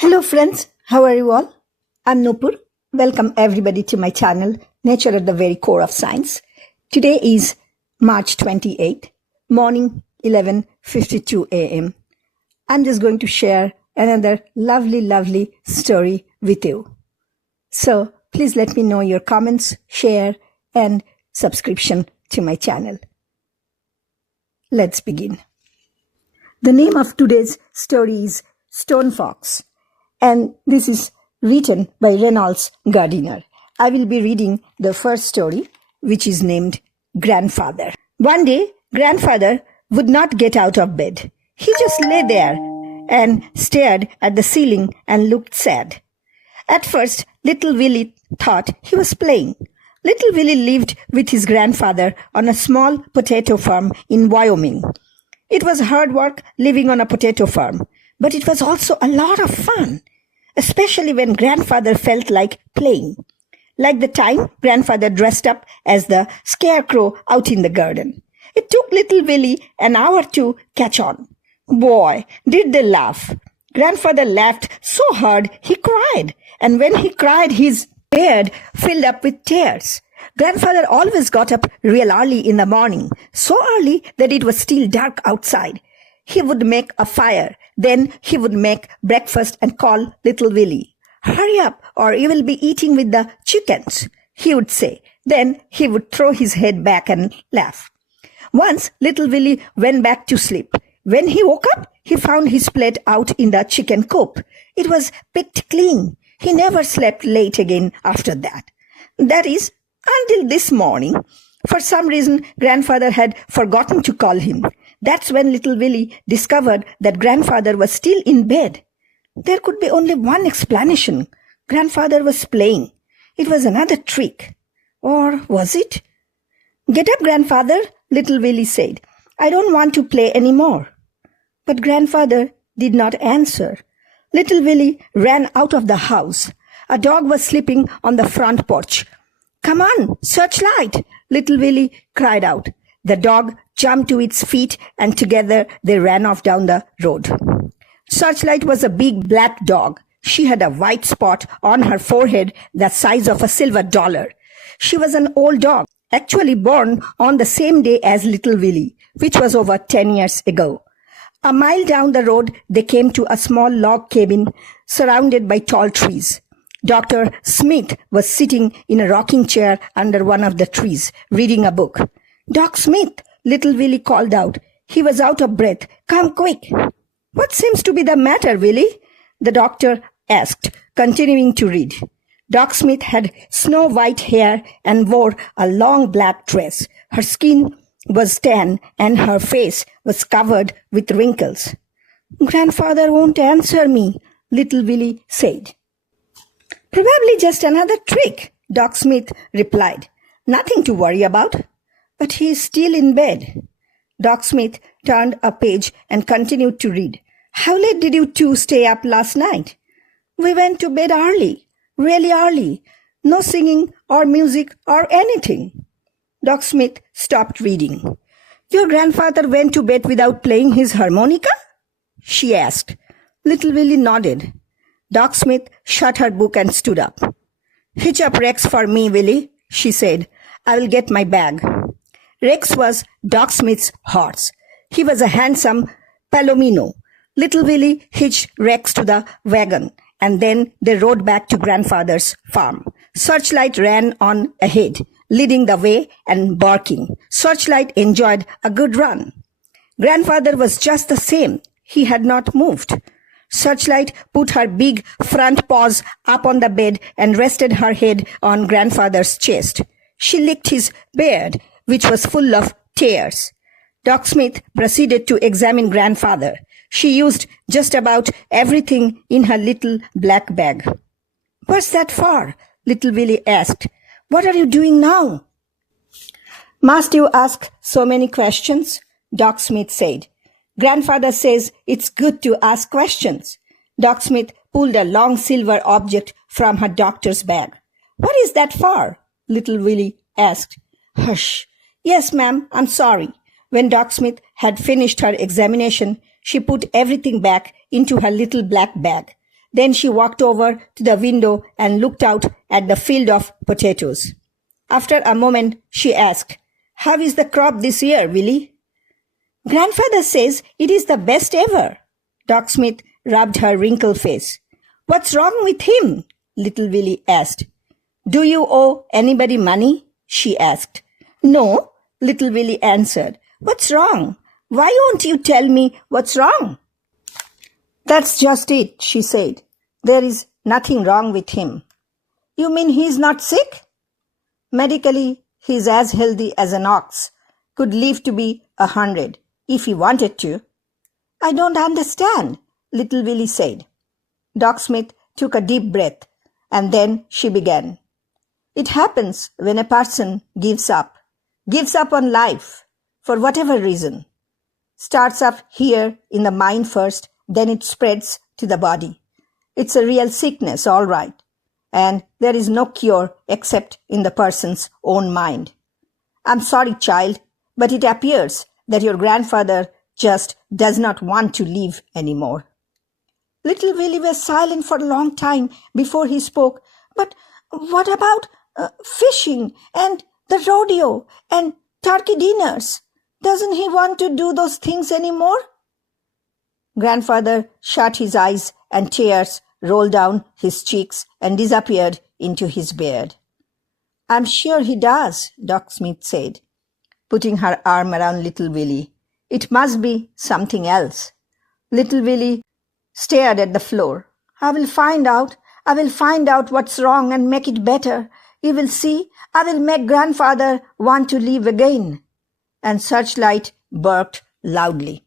Hello friends, how are you all? I'm Nupur. Welcome everybody to my channel, Nature at the Very Core of Science. Today is March 28th, morning 11:52 a.m. I'm just going to share another lovely story with you. So please let me know your comments, share and subscription to my channel. Let's begin. The name of today's story is Stone Fox. And this is written by Reynolds Gardiner. I will be reading the first story, which is named Grandfather. One day, Grandfather would not get out of bed. He just lay there and stared at the ceiling and looked sad. At first, little Willie thought he was playing. Little Willie lived with his grandfather on a small potato farm in Wyoming. It was hard work living on a potato farm, but it was also a lot of fun, especially when grandfather felt like playing. Like the time grandfather dressed up as the scarecrow out in the garden. It took little Willie an hour to catch on. Boy, did they laugh. Grandfather laughed so hard he cried, and when he cried his beard filled up with tears. Grandfather always got up real early in the morning, so early that it was still dark outside. He would make a fire. Then he would make breakfast and call little Willie. Hurry up or you will be eating with the chickens, he would say. Then he would throw his head back and laugh. Once little Willie went back to sleep. When he woke up, he found his plate out in the chicken coop. It was picked clean. He never slept late again after that. That is, until this morning. For some reason, grandfather had forgotten to call him. That's when little Willie discovered that grandfather was still in bed. There could be only one explanation. Grandfather was playing. It was another trick. Or was it? Get up, grandfather, little Willie said. I don't want to play anymore. But grandfather did not answer. Little Willie ran out of the house. A dog was sleeping on the front porch. Come on, searchlight, little Willie cried out. The dog jumped to its feet and together they ran off down the road. Searchlight was a big black dog. She had a white spot on her forehead the size of a silver dollar. She was an old dog, actually born on the same day as little Willie, which was over 10 years ago. A mile down the road, they came to a small log cabin surrounded by tall trees. Dr. Smith was sitting in a rocking chair under one of the trees, reading a book. Doc Smith, little Willie called out. He was out of breath. Come quick. What seems to be the matter, Willie? The doctor asked, continuing to read. Doc Smith had snow-white hair and wore a long black dress. Her skin was tan and her face was covered with wrinkles. Grandfather won't answer me, little Willie said. Probably just another trick, Doc Smith replied. Nothing to worry about. But he is still in bed. Doc Smith turned a page and continued to read. How late did you two stay up last night? We went to bed early, really early. No singing or music or anything. Doc Smith stopped reading. Your grandfather went to bed without playing his harmonica? She asked. Little Willie nodded. Doc Smith shut her book and stood up. Hitch up Rex for me, Willie, she said. I will get my bag. Rex was Doc Smith's horse. He was a handsome palomino. Little Willie hitched Rex to the wagon, and then they rode back to grandfather's farm. Searchlight ran on ahead, leading the way and barking. Searchlight enjoyed a good run. Grandfather was just the same. He had not moved. Searchlight put her big front paws up on the bed and rested her head on grandfather's chest. She licked his beard, which was full of tears. Doc Smith proceeded to examine grandfather. She used just about everything in her little black bag. What's that for? Little Willie asked. What are you doing now? Must you ask so many questions? Doc Smith said. Grandfather says it's good to ask questions. Doc Smith pulled a long silver object from her doctor's bag. What is that for? Little Willie asked. Hush. Yes, ma'am, I'm sorry. When Doc Smith had finished her examination, she put everything back into her little black bag. Then she walked over to the window and looked out at the field of potatoes. After a moment, she asked, "How is the crop this year, Willie?" "Grandfather says it is the best ever." Doc Smith rubbed her wrinkled face. "What's wrong with him?" little Willie asked. "Do you owe anybody money?" she asked. "No," little Willie answered. "What's wrong? Why won't you tell me what's wrong?" "That's just it," she said. "There is nothing wrong with him." "You mean he's not sick?" "Medically, he's as healthy as an ox. Could live to be 100 if he wanted to." "I don't understand," little Willie said. Doc Smith took a deep breath, and then she began. "It happens when a person gives up on life, for whatever reason. Starts up here in the mind first, then it spreads to the body. It's a real sickness, all right, and there is no cure except in the person's own mind. I'm sorry, child, but it appears that your grandfather just does not want to live anymore." Little Willie was silent for a long time before he spoke. "But what about fishing and the rodeo and turkey dinners? Doesn't he want to do those things anymore?" Grandfather shut his eyes and tears rolled down his cheeks and disappeared into his beard. "I'm sure he does," Doc Smith said, putting her arm around little Willie. "It must be something else." Little Willie stared at the floor. I will find out what's wrong and make it better. You will see, I will make grandfather want to live again." And Searchlight barked loudly.